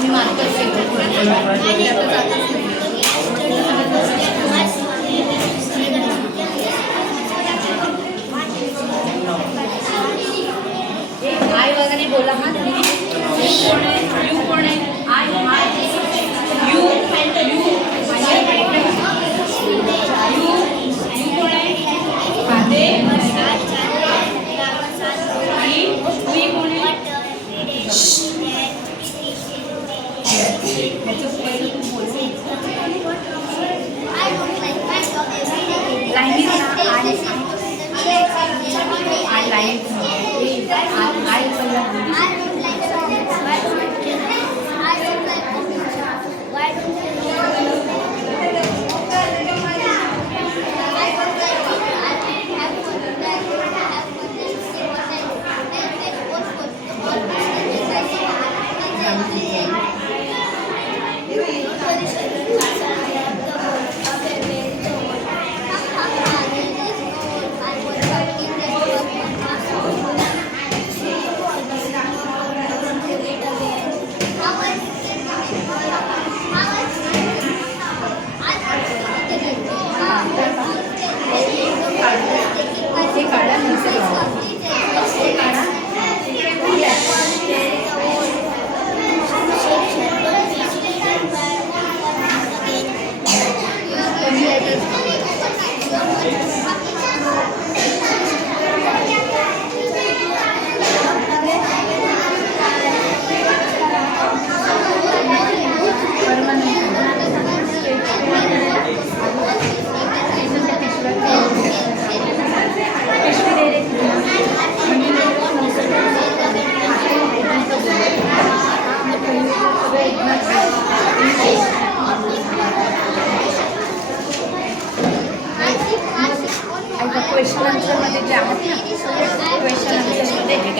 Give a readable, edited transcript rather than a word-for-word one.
me marker I वगैरे बोला हा तुम्ही कोण आहे यू कोण आहे आय यू यू यू कोण आहे खाते मी कोण आहे क्वेश्चन आन्सरमध्ये जे आहेत ना क्वेश्चन आन्सरमध्ये